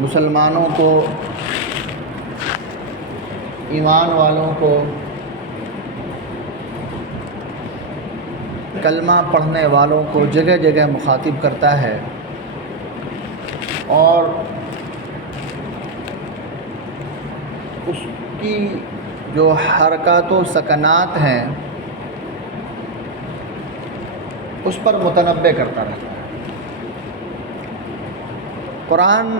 مسلمانوں کو، ایمان والوں کو، کلمہ پڑھنے والوں کو جگہ جگہ مخاطب کرتا ہے، اور اس کی جو حرکات و سکنات ہیں اس پر متنبع کرتا رہتا ہے۔ قرآن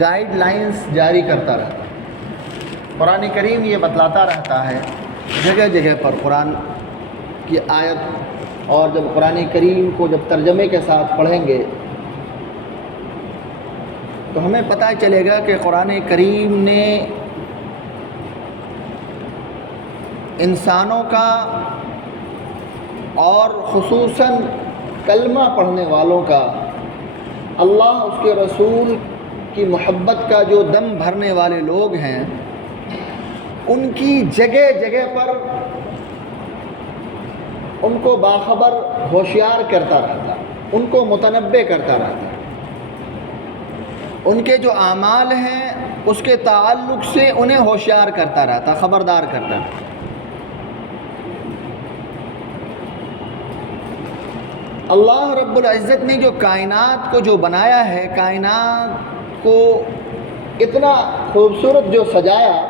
گائیڈ لائنز جاری کرتا رہتا ہے۔ قرآن کریم یہ بتلاتا رہتا ہے جگہ جگہ پر قرآن کی آیت، اور جب قرآن کریم کو جب ترجمے کے ساتھ پڑھیں گے تو ہمیں پتہ چلے گا کہ قرآن کریم نے انسانوں کا اور خصوصاً کلمہ پڑھنے والوں کا، اللہ اس کے رسول کی محبت کا جو دم بھرنے والے لوگ ہیں، ان کی جگہ جگہ پر ان کو باخبر ہوشیار کرتا رہتا، ان کو متنبع کرتا رہتا، ان کے جو اعمال ہیں اس کے تعلق سے انہیں ہوشیار کرتا رہتا، خبردار کرتا رہتا۔ اللہ رب العزت نے جو کائنات کو جو بنایا ہے، کائنات کو اتنا خوبصورت جو سجایا،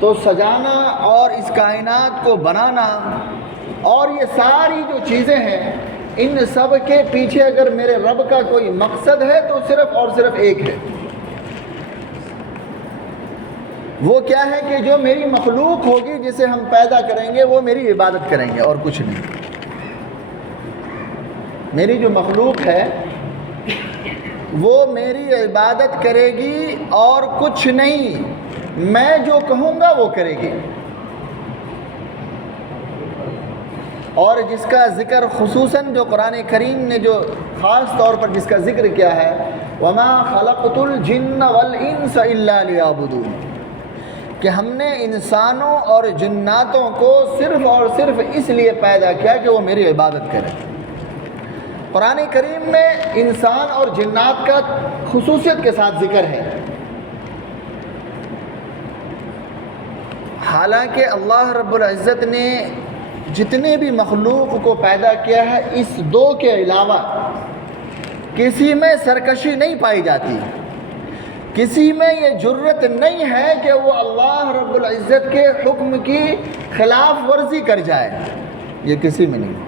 تو سجانا اور اس کائنات کو بنانا اور یہ ساری جو چیزیں ہیں، ان سب کے پیچھے اگر میرے رب کا کوئی مقصد ہے تو صرف اور صرف ایک ہے۔ وہ کیا ہے کہ جو میری مخلوق ہوگی جسے ہم پیدا کریں گے وہ میری عبادت کریں گے اور کچھ نہیں۔ میری جو مخلوق ہے وہ میری عبادت کرے گی اور کچھ نہیں، میں جو کہوں گا وہ کرے گی۔ اور جس کا ذکر خصوصاً جو قرآن کریم نے جو خاص طور پر جس کا ذکر کیا ہے، وَمَا خَلَقْتُ الْجِنَّ وَالْإِنسَ إِلَّا لِيَعْبُدُونِ، کہ ہم نے انسانوں اور جناتوں کو صرف اور صرف اس لیے پیدا کیا کہ وہ میری عبادت کریں۔ قرآن کریم میں انسان اور جنات کا خصوصیت کے ساتھ ذکر ہے، حالانکہ اللہ رب العزت نے جتنے بھی مخلوق کو پیدا کیا ہے، اس دو کے علاوہ کسی میں سرکشی نہیں پائی جاتی، کسی میں یہ جرت نہیں ہے کہ وہ اللہ رب العزت کے حکم کی خلاف ورزی کر جائے، یہ کسی میں نہیں۔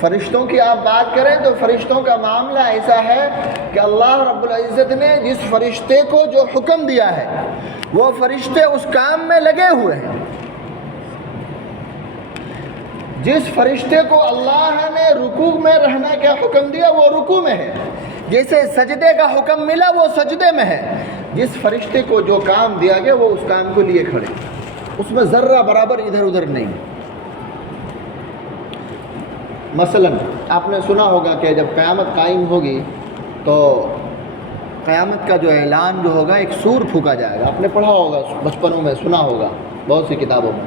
فرشتوں کی آپ بات کریں تو فرشتوں کا معاملہ ایسا ہے کہ اللہ رب العزت نے جس فرشتے کو جو حکم دیا ہے وہ فرشتے اس کام میں لگے ہوئے ہیں۔ جس فرشتے کو اللہ نے رکوع میں رہنے کا حکم دیا وہ رکوع میں ہے، جسے سجدے کا حکم ملا وہ سجدے میں ہے، جس فرشتے کو جو کام دیا گیا وہ اس کام کو لیے کھڑے، اس میں ذرہ برابر ادھر ادھر نہیں۔ مثلا آپ نے سنا ہوگا کہ جب قیامت قائم ہوگی تو قیامت کا جو اعلان جو ہوگا ایک سور پھونکا جائے گا، آپ نے پڑھا ہوگا، بچپنوں میں سنا ہوگا بہت سی کتابوں میں۔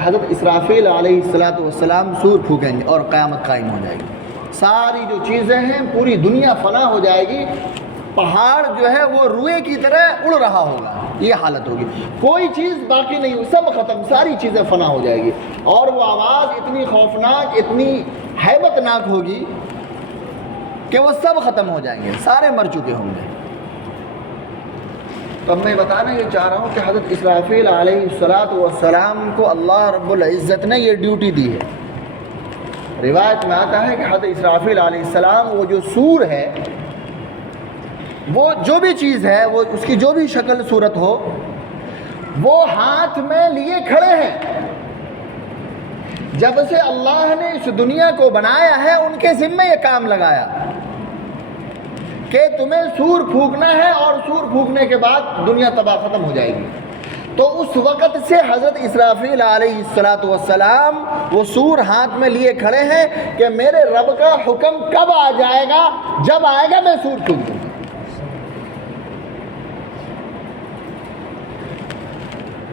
حضرت اسرافیل علیہ السلام سور پھونکیں گے اور قیامت قائم ہو جائے گی، ساری جو چیزیں ہیں پوری دنیا فنا ہو جائے گی، پہاڑ جو ہے وہ روئے کی طرح اڑ رہا ہوگا، یہ حالت ہوگی، کوئی چیز باقی نہیں ہوگی، سب ختم، ساری چیزیں فنا ہو جائے گی، اور وہ آواز اتنی خوفناک، اتنی ہیبت ناک ہوگی کہ وہ سب ختم ہو جائیں گے، سارے مر چکے ہوں گے۔ تو اب میں بتانا یہ چاہ رہا ہوں کہ حضرت اسرافیل علیہ السلام کو اللہ رب العزت نے یہ ڈیوٹی دی ہے۔ روایت میں آتا ہے کہ حضرت اسرافیل علیہ السلام وہ جو سور ہے، وہ جو بھی چیز ہے، وہ اس کی جو بھی شکل صورت ہو، وہ ہاتھ میں لیے کھڑے ہیں۔ جب سے اللہ نے اس دنیا کو بنایا ہے ان کے ذمے یہ کام لگایا کہ تمہیں سور پھونکنا ہے، اور سور پھونکنے کے بعد دنیا تباہ ختم ہو جائے گی۔ تو اس وقت سے حضرت اسرافیل علیہ السلام وہ سور ہاتھ میں لیے کھڑے ہیں کہ میرے رب کا حکم کب آ جائے گا، جب آئے گا میں سور پھونک دوں گا۔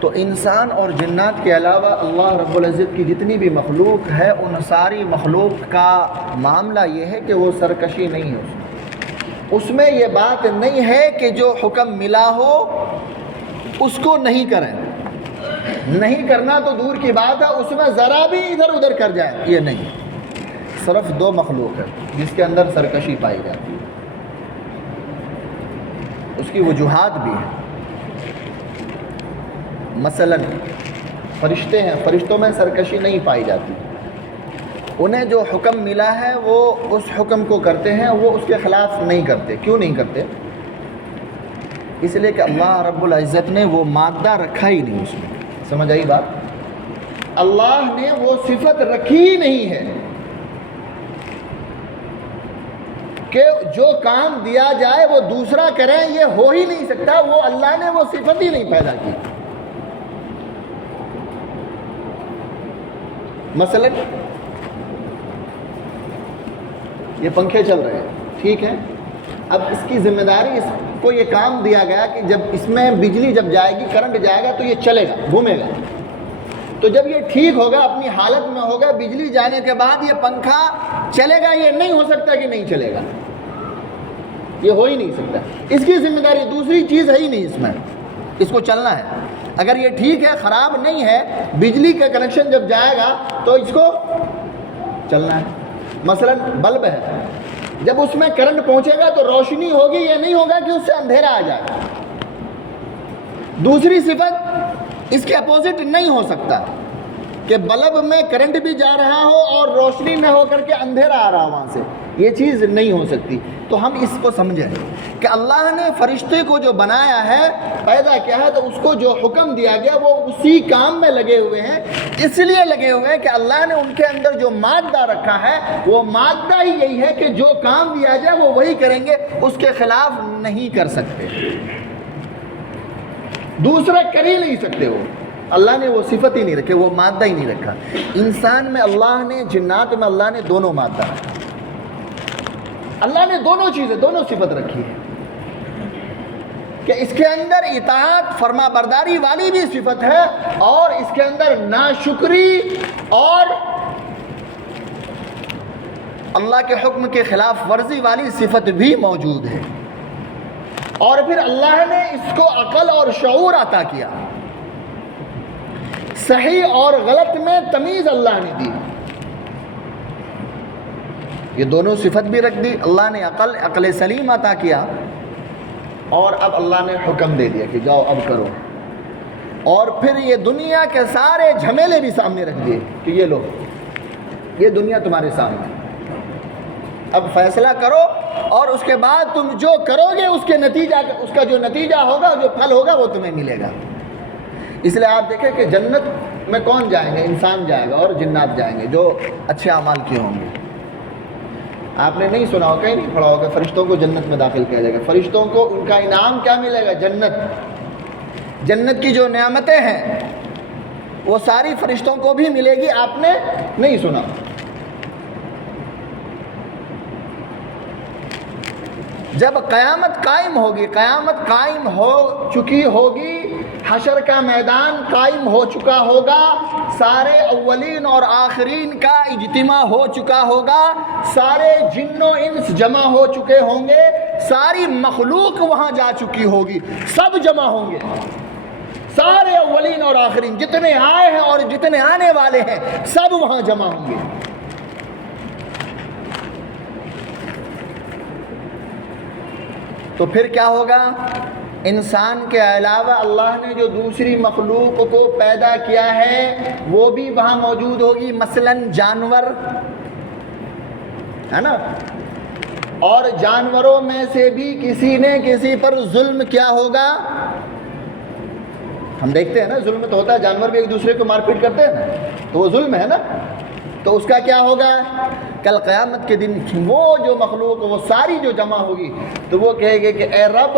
تو انسان اور جنات کے علاوہ اللہ رب العزت کی جتنی بھی مخلوق ہے ان ساری مخلوق کا معاملہ یہ ہے کہ وہ سرکشی نہیں ہے، اس میں یہ بات نہیں ہے کہ جو حکم ملا ہو اس کو نہیں کریں، نہیں کرنا تو دور کی بات ہے، اس میں ذرا بھی ادھر ادھر کر جائے یہ نہیں۔ صرف دو مخلوق ہے جس کے اندر سرکشی پائی جاتی ہے، اس کی وجوہات بھی ہیں۔ مثلا فرشتے ہیں، فرشتوں میں سرکشی نہیں پائی جاتی، انہیں جو حکم ملا ہے وہ اس حکم کو کرتے ہیں، وہ اس کے خلاف نہیں کرتے۔ کیوں نہیں کرتے؟ اس لیے کہ اللہ رب العزت نے وہ مادہ رکھا ہی نہیں اس میں، سمجھ آئی بات؟ اللہ نے وہ صفت رکھی ہی نہیں ہے کہ جو کام دیا جائے وہ دوسرا کریں، یہ ہو ہی نہیں سکتا، وہ اللہ نے وہ صفت ہی نہیں پیدا کی۔ مثلا یہ پنکھے چل رہے ہیں، ٹھیک ہے، اب اس کی ذمہ داری، اس کو یہ کام دیا گیا کہ جب اس میں بجلی جب جائے گی، کرنٹ جائے گا تو یہ چلے گا، گھومے گا، تو جب یہ ٹھیک ہوگا، اپنی حالت میں ہوگا، بجلی جانے کے بعد یہ پنکھا چلے گا، یہ نہیں ہو سکتا کہ نہیں چلے گا، یہ ہو ہی نہیں سکتا، اس کی ذمہ داری، دوسری چیز ہے ہی نہیں اس میں، اس کو چلنا ہے۔ اگر یہ ٹھیک ہے، خراب نہیں ہے، بجلی کا کنیکشن جب جائے گا تو اس کو چلنا ہے۔ مثلا بلب ہے، جب اس میں کرنٹ پہنچے گا تو روشنی ہوگی، یہ نہیں ہوگا کہ اس سے اندھیرا آ جائے گا۔ دوسری صفت اس کے اپوزٹ نہیں ہو سکتا کہ بلب میں کرنٹ بھی جا رہا ہو اور روشنی میں ہو کر کے اندھیرا آ رہا وہاں سے، یہ چیز نہیں ہو سکتی۔ تو ہم اس کو سمجھیں کہ اللہ نے فرشتے کو جو بنایا ہے، پیدا کیا ہے، تو اس کو جو حکم دیا گیا وہ اسی کام میں لگے ہوئے ہیں، اس لیے لگے ہوئے ہیں کہ اللہ نے ان کے اندر جو مادہ رکھا ہے وہ مادہ ہی یہی ہے کہ جو کام دیا جائے وہ وہی کریں گے، اس کے خلاف نہیں کر سکتے، دوسرا کر ہی نہیں سکتے۔ وہ اللہ نے وہ صفت ہی نہیں رکھے، وہ مادہ ہی نہیں رکھا۔ انسان میں اللہ نے، جنات میں اللہ نے دونوں مادہ رکھا، اللہ نے دونوں چیزیں، دونوں صفت رکھی ہے کہ اس کے اندر اطاعت، فرما برداری والی بھی صفت ہے، اور اس کے اندر ناشکری اور اللہ کے حکم کے خلاف ورزی والی صفت بھی موجود ہے۔ اور پھر اللہ نے اس کو عقل اور شعور عطا کیا، صحیح اور غلط میں تمیز اللہ نے دی، یہ دونوں صفت بھی رکھ دی۔ اللہ نے عقل سلیم عطا کیا، اور اب اللہ نے حکم دے دیا کہ جاؤ اب کرو، اور پھر یہ دنیا کے سارے جھمیلے بھی سامنے رکھ دیے کہ یہ لو، یہ دنیا تمہارے سامنے، اب فیصلہ کرو، اور اس کے بعد تم جو کرو گے اس کے نتیجہ، اس کا جو نتیجہ ہوگا، جو پھل ہوگا وہ تمہیں ملے گا۔ اس لیے آپ دیکھیں کہ جنت میں کون جائیں گے؟ انسان جائے گا اور جنات جائیں گے جو اچھے اعمال کیے ہوں گے۔ آپ نے نہیں سنا ہوگا، کہیں نہیں پڑھا ہوگا فرشتوں کو جنت میں داخل کیا جائے گا، فرشتوں کو ان کا انعام کیا ملے گا؟ جنت۔ جنت کی جو نعمتیں ہیں وہ ساری فرشتوں کو بھی ملے گی، آپ نے نہیں سنا۔ جب قیامت قائم ہوگی، قیامت قائم ہو چکی ہوگی، حشر کا میدان قائم ہو چکا ہوگا، سارے اولین اور آخرین کا اجتماع ہو چکا ہوگا، سارے جن و انس جمع ہو چکے ہوں گے، ساری مخلوق وہاں جا چکی ہوگی، سب جمع ہوں گے، سارے اولین اور آخرین جتنے آئے ہیں اور جتنے آنے والے ہیں سب وہاں جمع ہوں گے۔ تو پھر کیا ہوگا؟ انسان کے علاوہ اللہ نے جو دوسری مخلوق کو پیدا کیا ہے وہ بھی وہاں موجود ہوگی، مثلا جانور ہے نا، اور جانوروں میں سے بھی کسی نے کسی پر ظلم کیا ہوگا۔ ہم دیکھتے ہیں نا، ظلم تو ہوتا ہے، جانور بھی ایک دوسرے کو مار پیٹ کرتے ہیں نا، تو وہ ظلم ہے نا، تو اس کا کیا ہوگا؟ کل قیامت کے دن وہ جو مخلوق وہ ساری جو جمع ہوگی تو وہ کہے گے کہ اے رب